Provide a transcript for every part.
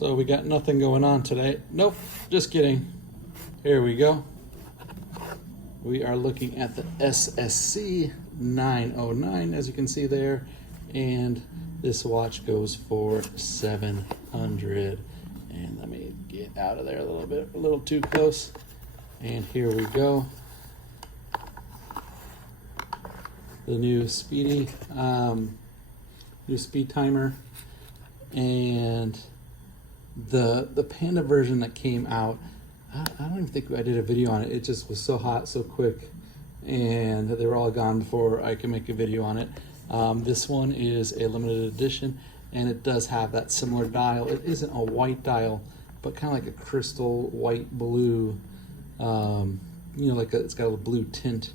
So we got nothing going on today. Nope, just kidding. Here we go. We are looking at the SSC909, as you can see there, and this watch goes for $700. And let me get out of there a little too close. And here we go. The new Speedtimer, and the Panda version that came out. I don't even think I did a video on it. It just was so hot, so quick, and they were all gone before I could make a video on it. This one is a limited edition, and it does have that similar dial. It isn't a white dial, but kind of like a crystal white blue. It's got a blue tint.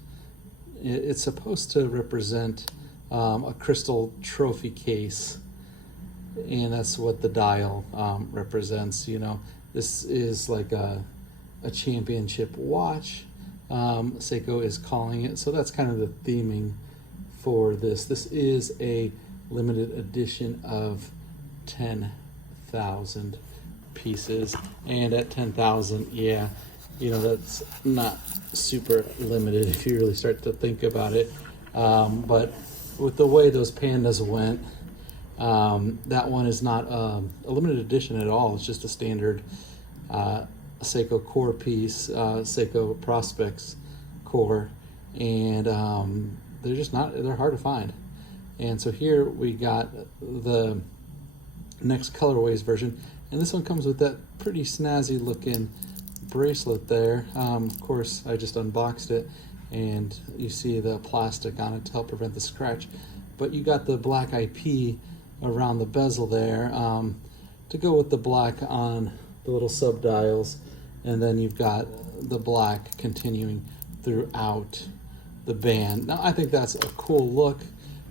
It's supposed to represent a crystal trophy case, and that's what the dial represents. This is like a championship watch. Seiko is calling it, so that's kind of the theming for this. This is a limited edition of 10,000 pieces, and at 10,000, yeah, that's not super limited if you really start to think about it. But with the way those Pandas went, that one is not a limited edition at all. It's just a standard Seiko core piece, Seiko Prospex core, and they're hard to find. And so here we got the next colorways version, and this one comes with that pretty snazzy looking bracelet there. Of course, I just unboxed it, and you see the plastic on it to help prevent the scratch, but you got the black IP around the bezel there to go with the black on the little sub dials, and then you've got the black continuing throughout the band. Now I think that's a cool look.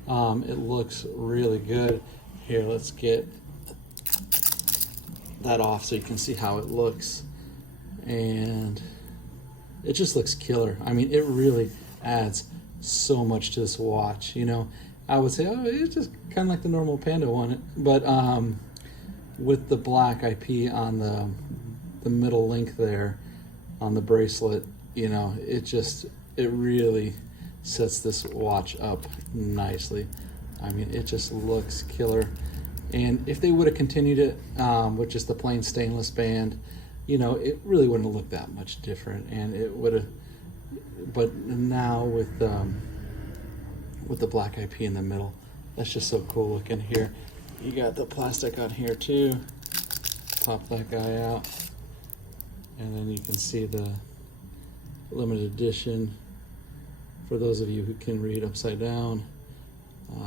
It looks really good. Here, let's get that off so you can see how it looks, and it just looks killer. I mean, it really adds so much to this watch. I would say, oh, it's just kind of like the normal Panda one, but with the black IP on the middle link there on the bracelet, it really sets this watch up nicely. I mean, it just looks killer. And if they would have continued it with just the plain stainless band, it really wouldn't have looked that much different, and it would have. But now with the black IP in the middle, that's just so cool looking. Here, you got the plastic on here too. Pop that guy out, and then you can see the limited edition. For those of you who can read upside down,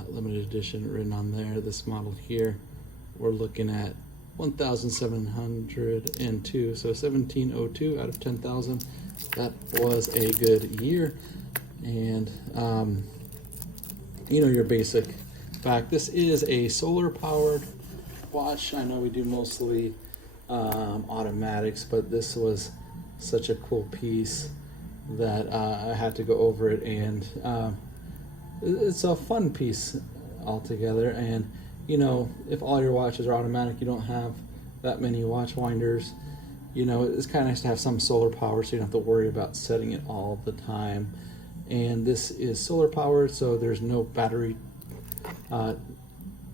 limited edition written on there. This model here, we're looking at 1,702, so 1702 out of 10,000. That was a good year. And your basic fact, this is a solar powered watch. I know we do mostly automatics, but this was such a cool piece that I had to go over it, and it's a fun piece altogether. And if all your watches are automatic, you don't have that many watch winders, it's kind of nice to have some solar power so you don't have to worry about setting it all the time. And this is solar powered, so there's no battery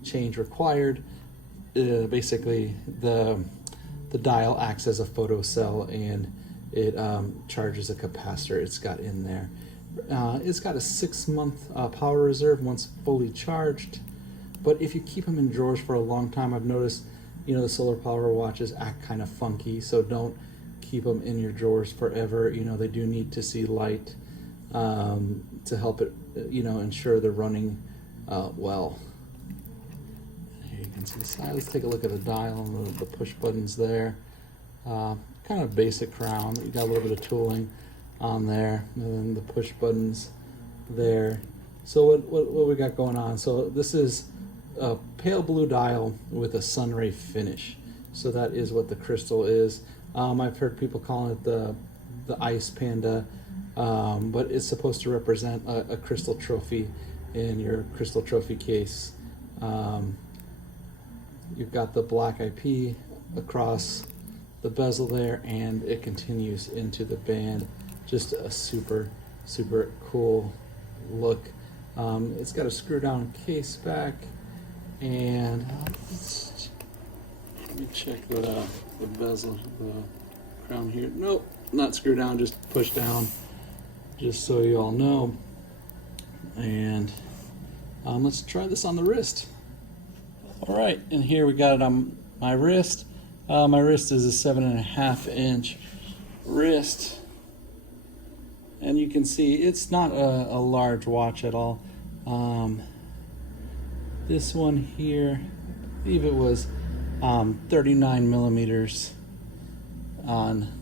change required. Basically, the dial acts as a photo cell, and it charges a capacitor it's got in there. It's got a 6-month power reserve once fully charged, but if you keep them in drawers for a long time, I've noticed the solar power watches act kind of funky, so don't keep them in your drawers forever. They do need to see light to help it ensure they're running well. Here you can see the side. Let's take a look at the dial and the push buttons there. Kind of basic crown. You got a little bit of tooling on there, and then the push buttons there. So what we got going on? So this is a pale blue dial with a sunray finish. So that is what the crystal is. I've heard people calling it the ice panda, but it's supposed to represent a crystal trophy in your crystal trophy case. You've got the black IP across the bezel there, and it continues into the band. Just a super cool look. It's got a screw down case back, and let me check the bezel, the crown here. Nope, not screw down, just push down, just so you all know. And let's try this on the wrist. All right, and here we got it on my wrist. My wrist is a 7.5 inch wrist, and you can see it's not a large watch at all. This one here, I believe it was 39 millimeters on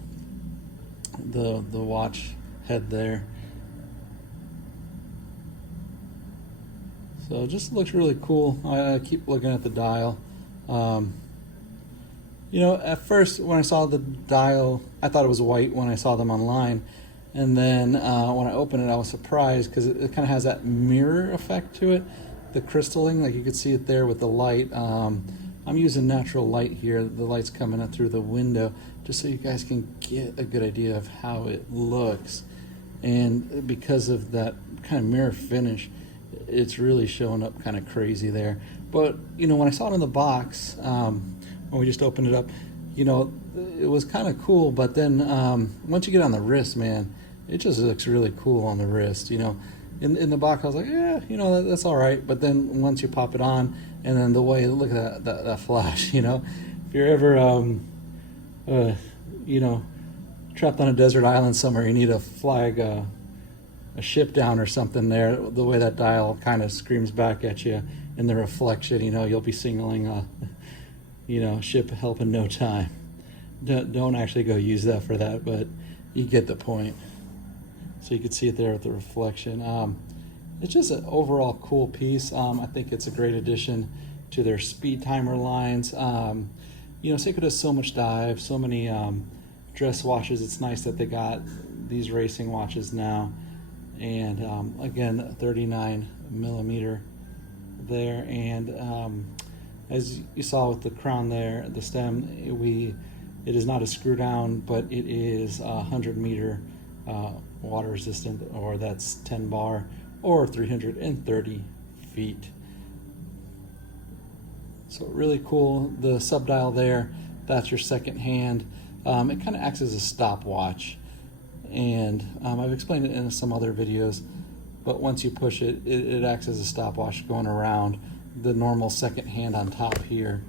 the watch head there. So it just looks really cool. I keep looking at the dial. You know, at first when I saw the dial, I thought it was white when I saw them online. And then when I opened it, I was surprised because it kind of has that mirror effect to it. The crystalling, like you could see it there with the light. I'm using natural light here. The light's coming up through the window just so you guys can get a good idea of how it looks. And because of that kind of mirror finish, it's really showing up kind of crazy there. But, you know, when I saw it in the box, when we just opened it up, you know, it was kind of cool. But then once you get on the wrist, man, it just looks really cool on the wrist. You know, in the box, I was like, yeah, you know, that's all right. But then once you pop it on, and then the way, look at that flash, you know. If you're ever, you know, trapped on a desert island somewhere, you need to flag a ship down or something there, the way that dial kind of screams back at you in the reflection, you know, you'll be signaling you know, ship help in no time. Don't actually go use that for that, but you get the point. So you can see it there with the reflection. It's just an overall cool piece. I think it's a great addition to their Speedtimer lines. You know, Seiko does so much dive, so many dress watches. It's nice that they got these racing watches now. And again, 39 millimeter there. And as you saw with the crown there, the stem, it is not a screw down, but it is 100 meter water resistant, or that's 10 bar, or 330 feet. So really cool. The sub dial there, that's your second hand. It kind of acts as a stopwatch, and I've explained it in some other videos, but once you push it, it acts as a stopwatch going around. The normal second hand on top here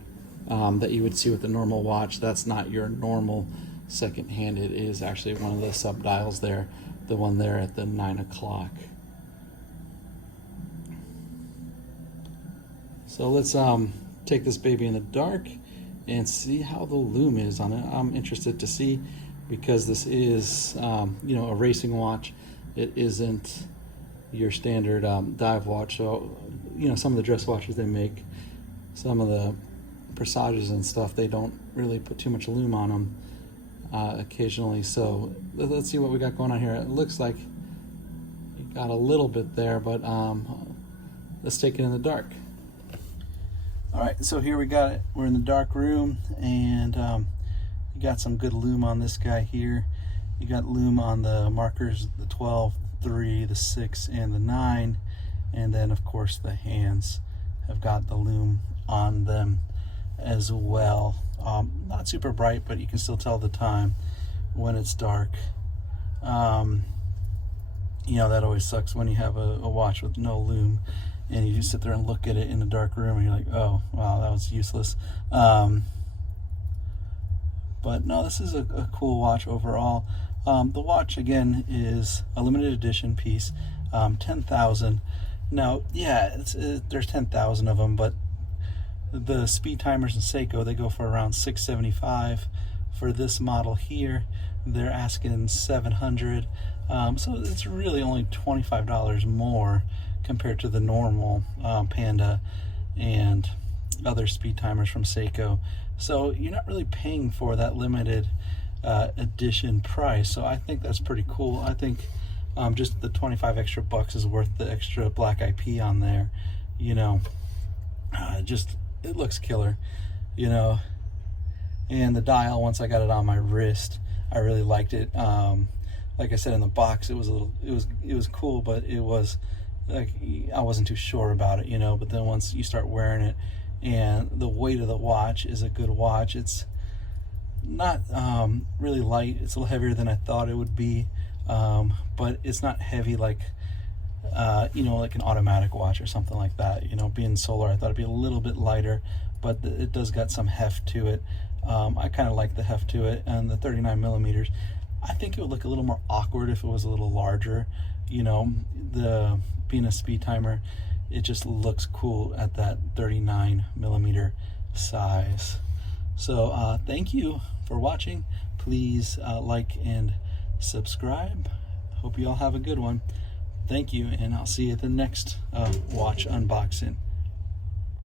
that you would see with the normal watch, that's not your normal second hand. It is actually one of the sub dials there, the one there at the 9 o'clock. So let's take this baby in the dark and see how the lume is on it. I'm interested to see, because this is you know, a racing watch. It isn't your standard dive watch. So, you know, some of the dress watches they make, some of the Presages and stuff, they don't really put too much lume on them occasionally. So let's see what we got going on here. It looks like you got a little bit there, but let's take it in the dark. All right, so here we got it. We're in the dark room, and you got some good lume on this guy here. You got lume on the markers, the 12, 3, the 6, and the 9, and then of course the hands have got the lume on them as well. Not super bright, but you can still tell the time when it's dark. You know, that always sucks when you have a watch with no lume and you just sit there and look at it in a dark room and you're like, oh wow, that was useless. But no, this is a cool watch overall. The watch again is a limited edition piece, 10,000. Now, yeah, there's 10,000 of them, but the Speedtimers and Seiko, they go for around $675. For this model here, they're asking $700. So it's really only $25 more compared to the normal Panda and other Speedtimers from Seiko. So you're not really paying for that limited edition price. So I think that's pretty cool. I think just the 25 extra bucks is worth the extra black IP on there. You know, just it looks killer. You know, And the dial, once I got it on my wrist, I really liked it. Like I said, in the box, it was it was cool, but it was like I wasn't too sure about it, you know. But then once you start wearing it, and the weight of the watch is a good watch. It's not really light. It's a little heavier than I thought it would be, but it's not heavy like you know, like an automatic watch or something like that. You know, being solar, I thought it'd be a little bit lighter, but it does got some heft to it. I kind of like the heft to it, and the 39 millimeters. I think it would look a little more awkward if it was a little larger. You know, being a Speedtimer, it just looks cool at that 39 millimeter size. So thank you for watching. Please like and subscribe. Hope you all have a good one. Thank you, and I'll see you at the next watch unboxing.